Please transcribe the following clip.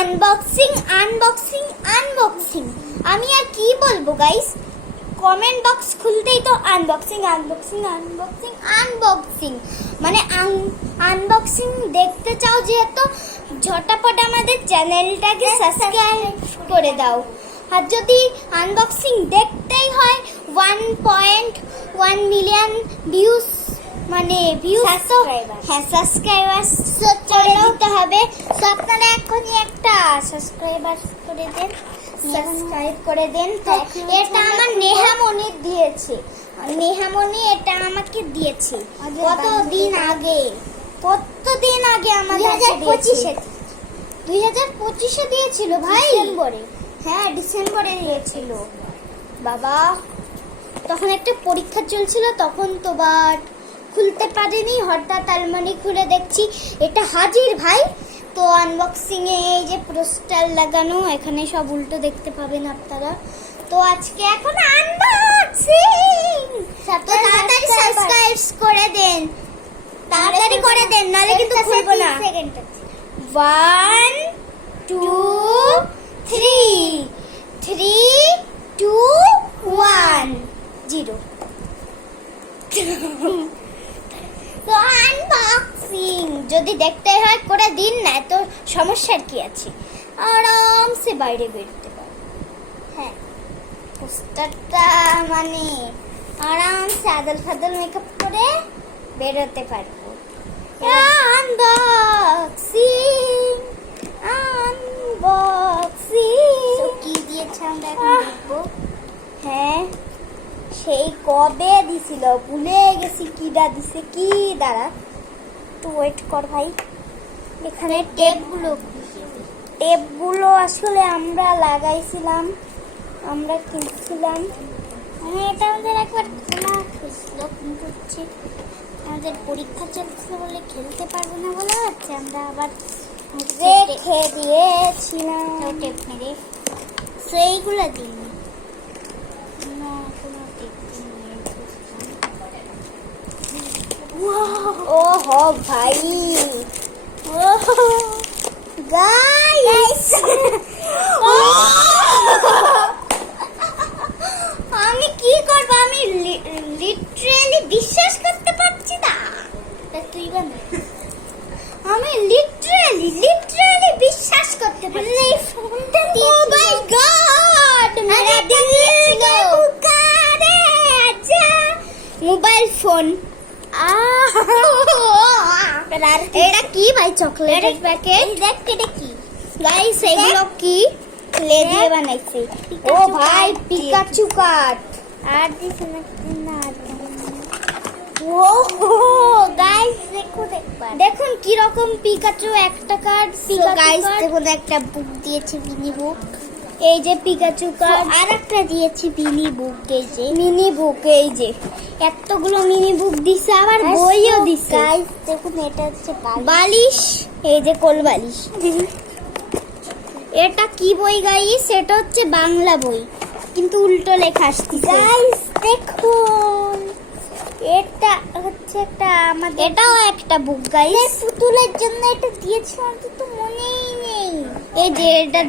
Unboxing unboxing unboxing. আমি আর কি বলবো গাইস, কমেন্ট বক্স খুলতেই তো আনবক্সিং আনবক্সিং আনবক্সিং আনবক্সিং, মানে আনবক্সিং দেখতে চাও যেহেতু ঝটাপট আমাদের চ্যানেলটাকে সাবস্ক্রাইব করে দাও। আর যদি আনবক্সিং দেখতেই হয় 1.1 মিলিয়ন ভিউজ, মানে ভিউজ তো হ্যাঁ সাবস্ক্রাইবার করে দিতে হবে। তো আপনারা এখনই একটা সাবস্ক্রাইবার করে দেন, সাবস্ক্রাইব করে দেন। তো এটা আমার নেহামণি দিয়েছে, নেহামণি এটা আমাকে দিয়েছে কতদিন আগে আমাদের 2025-এ দিয়েছিল ভাই, ডিসেম্বরে। হ্যাঁ ডিসেম্বরে দিয়েছিল বাবা, তখন একটা পরীক্ষা চলছিল তখন তো, বাট খুলতে পারিনি। হঠাৎ আলমারি খুলে দেখছি এটা হাজির ভাই। তো আনবক্সিং এ এই যে পোস্টার লাগানো, এখানে সব উল্টো দেখতে পাবেন আপনারা। তো আজকে এখন আনবক্সিং, তো তাড়াতাড়ি সাবস্ক্রাইব করে দেন, তাড়াতাড়ি করে দেন, নালে কিন্তু খুলবো না। 1 2 3 3 2 1 0। তো আনবক্সিং যদি দেখতে হয় করে দিন, না তো সমস্যার কি আছে, আরামসে বাইরে বেরোতে পারো। হ্যাঁ পোস্টারটা মানে আরামসে আদল ফাদল মেকআপ করে বেরোতে পারবো। আনবক্সিং আনবক্সিং কি দিয়েছে আমরা এখন দেখবো। হ্যাঁ সেই কবে দিছিল ভুলে গেছি, কিডা দিছে কি, দাঁড়া একটু ওয়েট কর ভাই। এখানে টেপগুলো আসলে আমরা লাগাইছিলাম, আমরা কিনছিলাম। এটা আমাদের একবার খোলা হয়েছিল, কিন্তু হচ্ছে আমাদের পরীক্ষা চলছিল বলে খেলতে পারবো না বলে হচ্ছে আমরা আবার রেখে দিয়েছিলাম টেপ মেরে। সেইগুলো দিইনি, ওহো ভাই, ওহো গাইস আমি কি করব, আমি লিটারালি বিশ্বাস করতে পারছি না। তুই বানা, আমি লিটারালি বিশ্বাস করতে পারছি না। এই ফোনটা দিয়ে, ও মাই গড, মেরা দিল পুকারে আচ্ছা মোবাইল ফোন। এটা কি ভাই, চকলেটের প্যাকেট? দেখ এটা কি গাইস, এগুলো কি ক্লে দিয়ে বানাইছে। ও ভাই পিকাচু কার্ড আর দিছে না, ও গাইস দেখুন কি রকম পিকাচু একটা কার্ড। গাইস দেখুন একটা বুক দিয়েছে, মিনি বুক। এই যে পিকাচু কার্ড, আর একটা দিয়েছে মিনি বুক। এই যে মিনি বুক, এই যে এতগুলো মিনি বুক দিছে, আবার বইও দিছে। গাইস দেখুন এটা হচ্ছে বালিশ, এই যে কোল বালিশ। এটা কি বই গাইস? এটা হচ্ছে বাংলা বই, কিন্তু উল্টো লেখা আসছে। গাইস দেখুন এটা হচ্ছে একটা আমাদের, এটাও একটা বুক গাইস। পুতুলের জন্য এটা দিয়েছে, আমার তো মনেই নেই। এই যে এটা